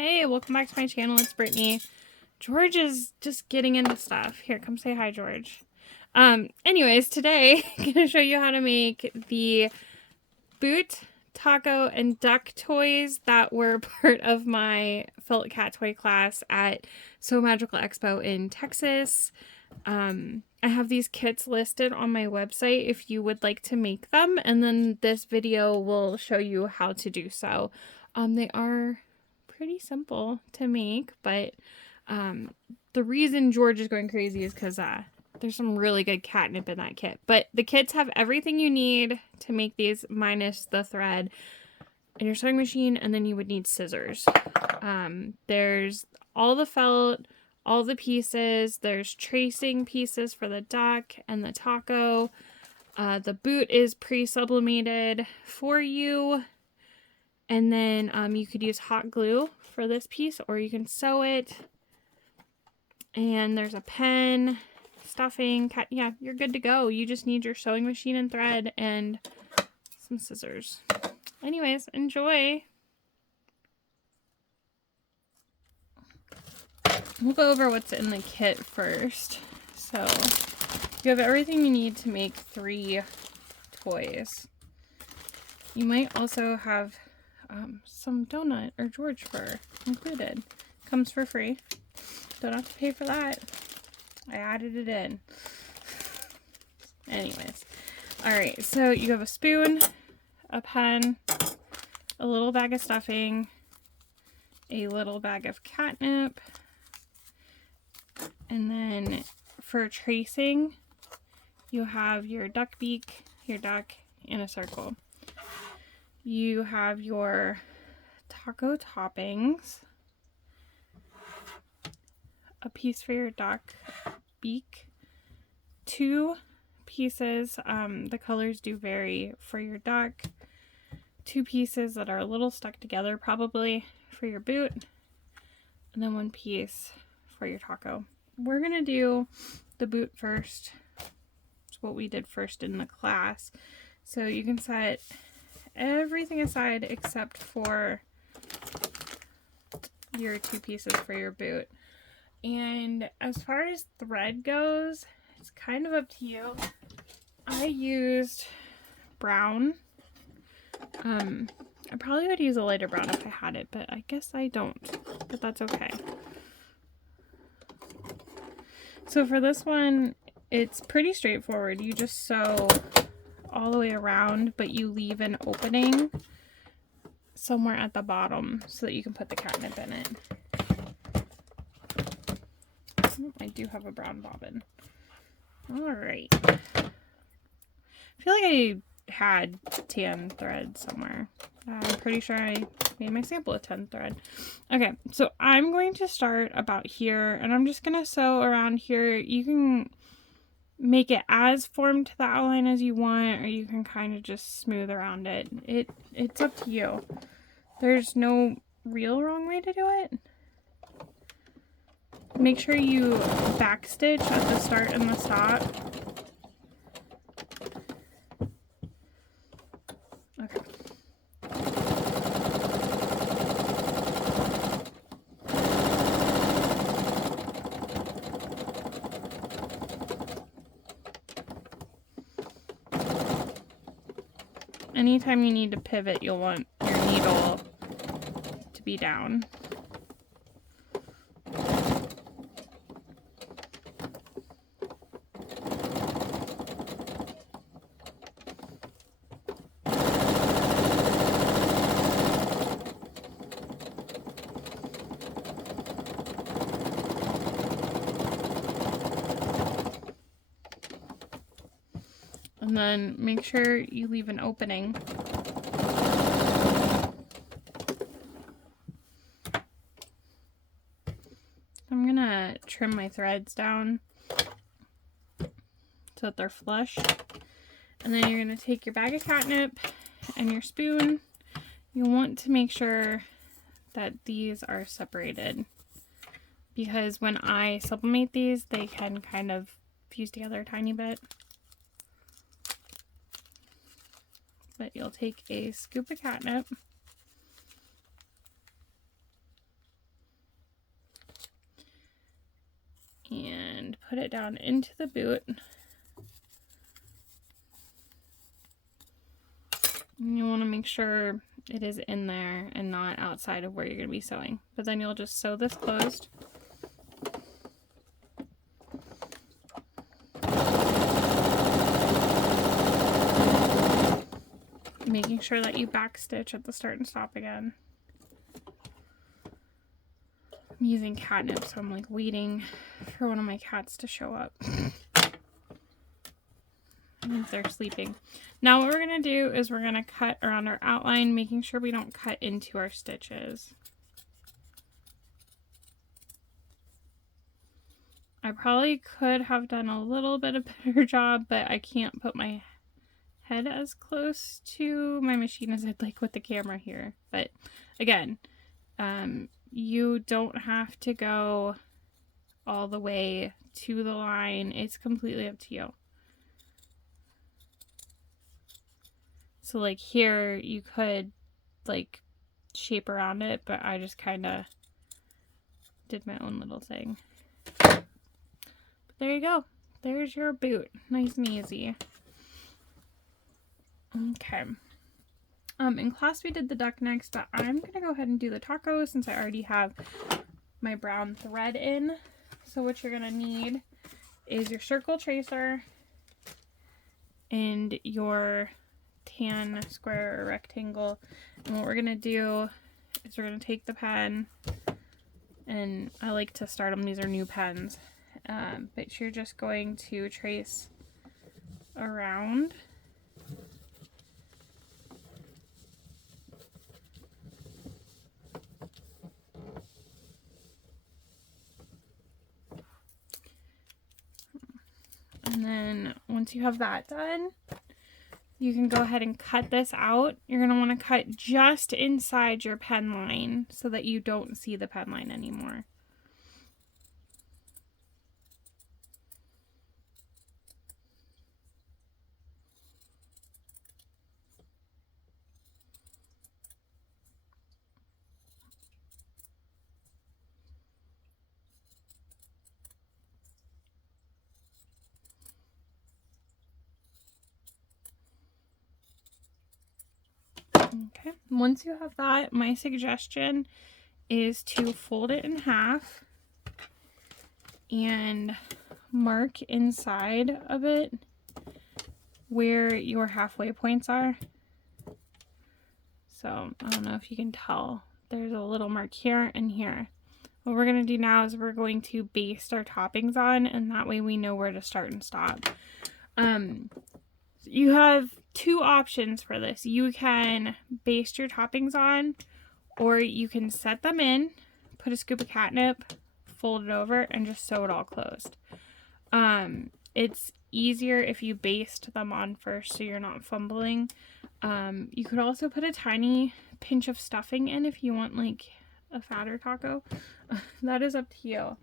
Hey, welcome back to my channel. It's Brittany. George is just getting into stuff. Here, come say hi, George. Anyways, today I'm going to show you how to make the boot, taco, and duck toys that were part of my felt cat toy class at So Magical Expo in Texas. I have these kits listed on my website if you would like to make them, and then this video will show you how to do so. They are pretty simple to make, but the reason George is going crazy is because there's some really good catnip in that kit. But the kits have everything you need to make these minus the thread and your sewing machine, and then you would need scissors. There's all the felt, all the pieces. There's tracing pieces for the duck and the taco. The boot is pre-sublimated for you. And then you could use hot glue for this piece, or you can sew it. And there's a pen, stuffing, yeah, you're good to go. You just need your sewing machine and thread and some scissors. Anyways, enjoy. We'll go over what's in the kit first. So you have everything you need to make 3 toys. You might also have some donut or George fur included. Comes for free. Don't have to pay for that. I added it in. Anyways. Alright, so you have a spoon, a pen, a little bag of stuffing, a little bag of catnip, and then for tracing, you have your duck beak, your duck, and a circle. You have your taco toppings, a piece for your duck beak, 2 pieces, the colors do vary for your duck, 2 pieces that are a little stuck together probably for your boot, and then 1 piece for your taco. We're gonna do the boot first. It's what we did first in the class. So you can set everything aside except for your 2 pieces for your boot. And as far as thread goes, it's kind of up to you. I used brown. I probably would use a lighter brown if I had it, but I guess I don't, but that's okay. So for this one, it's pretty straightforward. You just sew all the way around, but you leave an opening somewhere at the bottom so that you can put the catnip in it. I do have a brown bobbin. Alright. I feel like I had tan thread somewhere. I'm pretty sure I made my sample of tan thread. Okay, so I'm going to start about here, and I'm just going to sew around here. You can make it as formed to the outline as you want, or you can kind of just smooth around it. It's up to you. There's no real wrong way to do it. Make sure you backstitch at the start and the stop. Okay. Anytime you need to pivot, you'll want your needle to be down. And then make sure you leave an opening. I'm gonna trim my threads down so that they're flush. And then you're gonna take your bag of catnip and your spoon. You want to make sure that these are separated, because when I sublimate these, they can kind of fuse together a tiny bit. But you'll take a scoop of catnip put it down into the boot. And you want to make sure it is in there and not outside of where you're going to be sewing. But then you'll just sew this closed. Making sure that you backstitch at the start and stop again. I'm using catnip, so I'm like waiting for one of my cats to show up. I think they're sleeping. Now what we're going to do is we're going to cut around our outline, making sure we don't cut into our stitches. I probably could have done a little bit of better job, but I can't put my head as close to my machine as I'd like with the camera here. But again, you don't have to go all the way to the line. It's completely up to you. So like here you could like shape around it, but I just kind of did my own little thing. But there you go. There's your boot. Nice and easy. Okay. In class we did the duck necks, but I'm going to go ahead and do the taco since I already have my brown thread in. So what you're going to need is your circle tracer and your tan square or rectangle. And what we're going to do is we're going to take the pen, and I like to start them, these are new pens, but you're just going to trace around. And then once you have that done, you can go ahead and cut this out. You're going to want to cut just inside your pen line so that you don't see the pen line anymore. Okay, once you have that, my suggestion is to fold it in half and mark inside of it where your halfway points are. So I don't know if you can tell, there's a little mark here and here. What we're going to do now is we're going to baste our toppings on, and that way we know where to start and stop. You have two options for this. You can baste your toppings on, or you can set them in, put a scoop of catnip, fold it over, and just sew it all closed. It's easier if you baste them on first so you're not fumbling. You could also put a tiny pinch of stuffing in if you want like a fatter taco. That is up to you.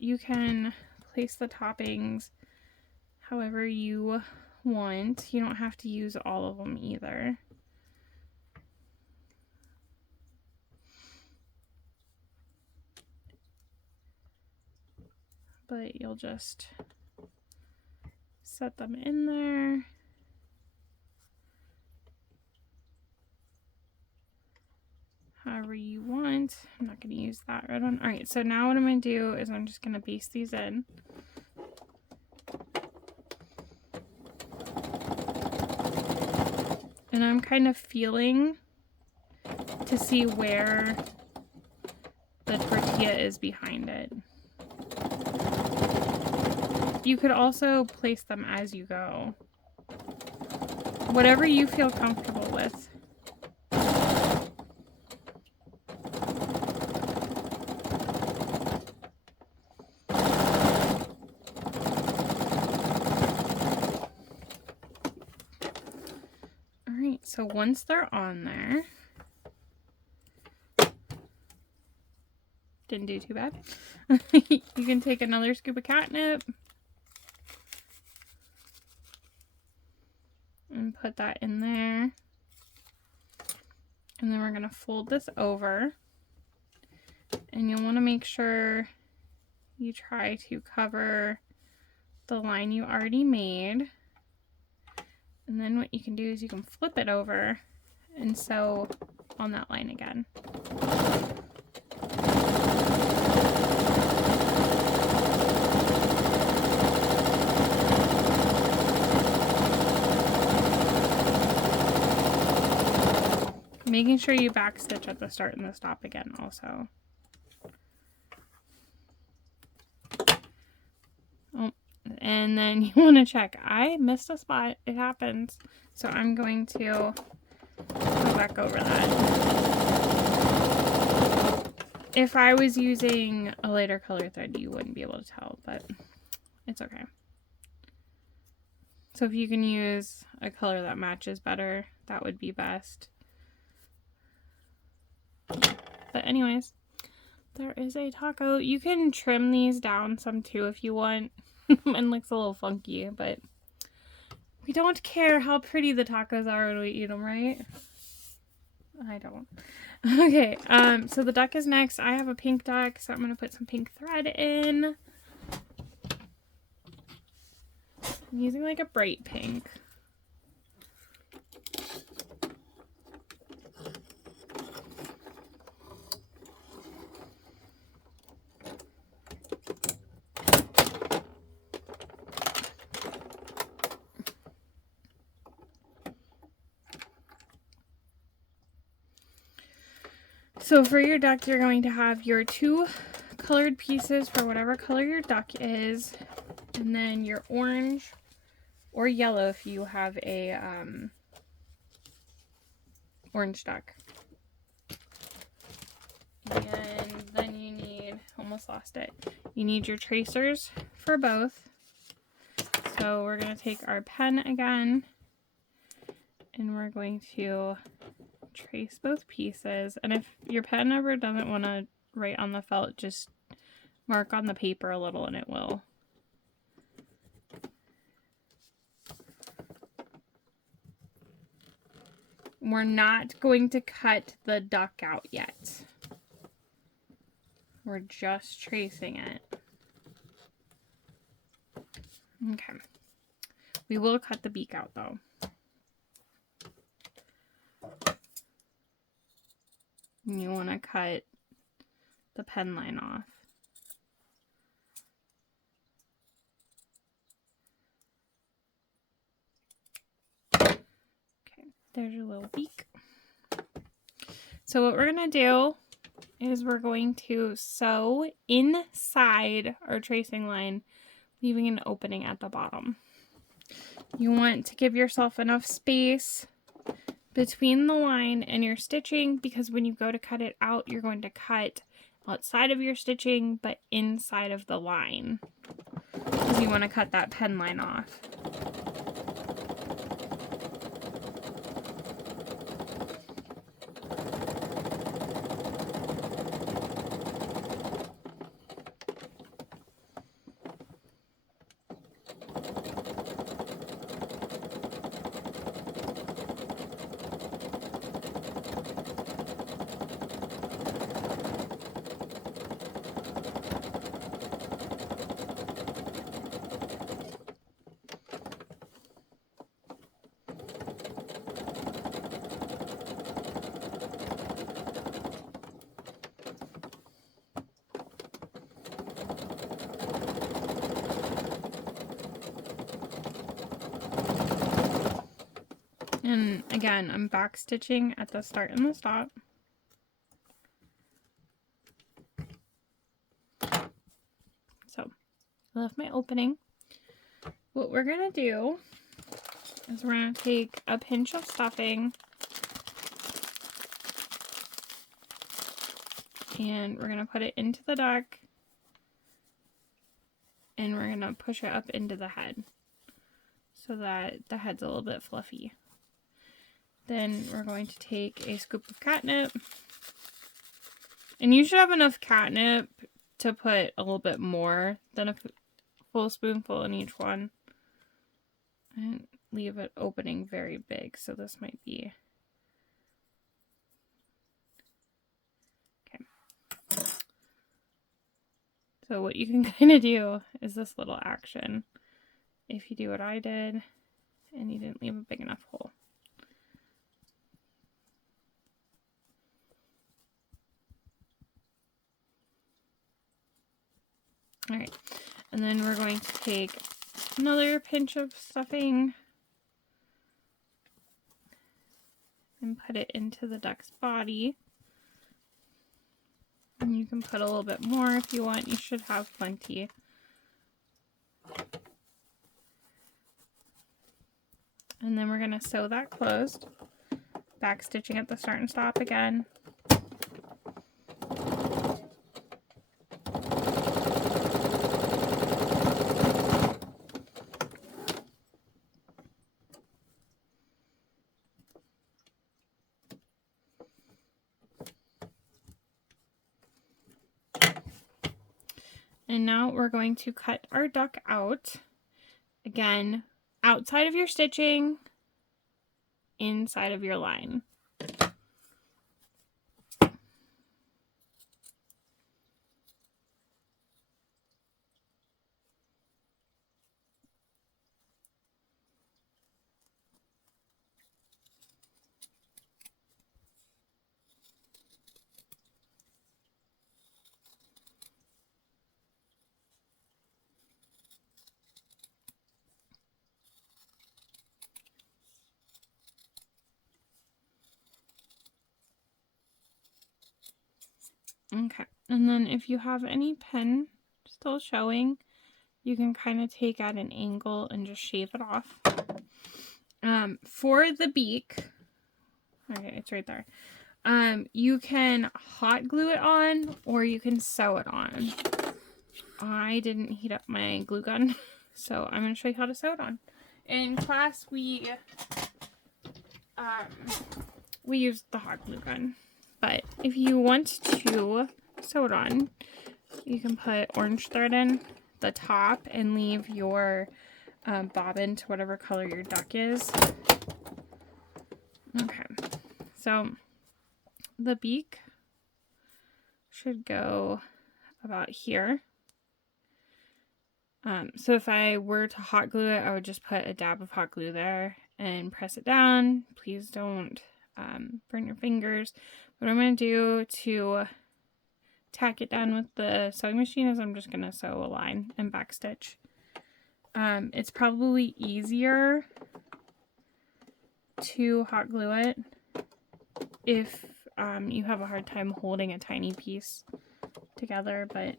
You can place the toppings however you want. You don't have to use all of them either. But you'll just set them in there. However you want. I'm not going to use that red one. Alright, so now what I'm going to do is I'm just going to baste these in. And I'm kind of feeling to see where the tortilla is behind it. You could also place them as you go. Whatever you feel comfortable with. Alright, so once they're on there, didn't do too bad. You can take another scoop of catnip and put that in there. And then we're going to fold this over. And you'll want to make sure you try to cover the line you already made. And then what you can do is you can flip it over and sew on that line again. Making sure you backstitch at the start and the stop again also. Oh, and then you want to check. I missed a spot. It happens. So I'm going to go back over that. If I was using a lighter color thread, you wouldn't be able to tell, but it's okay. So if you can use a color that matches better, that would be best. But anyways, there is a taco. You can trim these down some too if you want. Mine looks a little funky, but we don't care how pretty the tacos are when we eat them, right? I don't. Okay, so the duck is next. I have a pink duck, so I'm going to put some pink thread in. I'm using like a bright pink. So for your duck, you're going to have your 2 colored pieces for whatever color your duck is, and then your orange or yellow if you have a orange duck. And then you need, almost lost it, you need your tracers for both. So we're going to take our pen again, and we're going to trace both pieces. And if your pen ever doesn't want to write on the felt, just mark on the paper a little and it will. We're not going to cut the duck out yet. We're just tracing it. Okay. We will cut the beak out though. And you want to cut the pen line off. Okay, there's your little beak. So what we're going to do is we're going to sew inside our tracing line, leaving an opening at the bottom. You want to give yourself enough space between the line and your stitching, because when you go to cut it out, you're going to cut outside of your stitching but inside of the line, because you want to cut that pen line off. And again, I'm back stitching at the start and the stop. So I left my opening. What we're going to do is we're going to take a pinch of stuffing and we're going to put it into the duck, and we're going to push it up into the head so that the head's a little bit fluffy. Then we're going to take a scoop of catnip, and you should have enough catnip to put a little bit more than a full spoonful in each one, and leave it opening very big. So this might be okay. So what you can kind of do is this little action. If you do what I did and you didn't leave a big enough hole. All right, and then we're going to take another pinch of stuffing and put it into the duck's body. And you can put a little bit more if you want. You should have plenty. And then we're going to sew that closed. Back stitching at the start and stop again. And now we're going to cut our duck out. Again, outside of your stitching, inside of your line. Okay, and then if you have any pen still showing, you can kind of take at an angle and just shave it off. For the beak, okay, it's right there. You can hot glue it on or you can sew it on. I didn't heat up my glue gun, so I'm going to show you how to sew it on. In class, we used the hot glue gun. But if you want to sew it on, you can put orange thread in the top and leave your bobbin to whatever color your duck is. Okay, so the beak should go about here. So if I were to hot glue it, I would just put a dab of hot glue there and press it down. Please don't burn your fingers. What I'm going to do to tack it down with the sewing machine is I'm just going to sew a line and backstitch. It's probably easier to hot glue it if you have a hard time holding a tiny piece together, but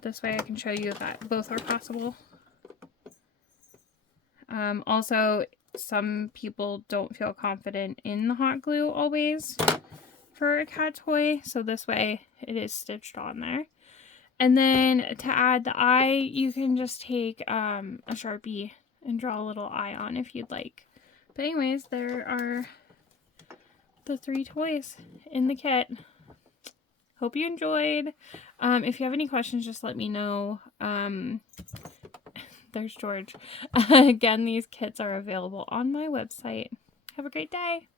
this way I can show you that both are possible. Also, some people don't feel confident in the hot glue always for a cat toy, so this way it is stitched on there. And then to add the eye, you can just take a Sharpie and draw a little eye on if you'd like. But anyways, there are the 3 toys in the kit. Hope you enjoyed. If you have any questions, just let me know. There's George. Again, these kits are available on my website. Have a great day.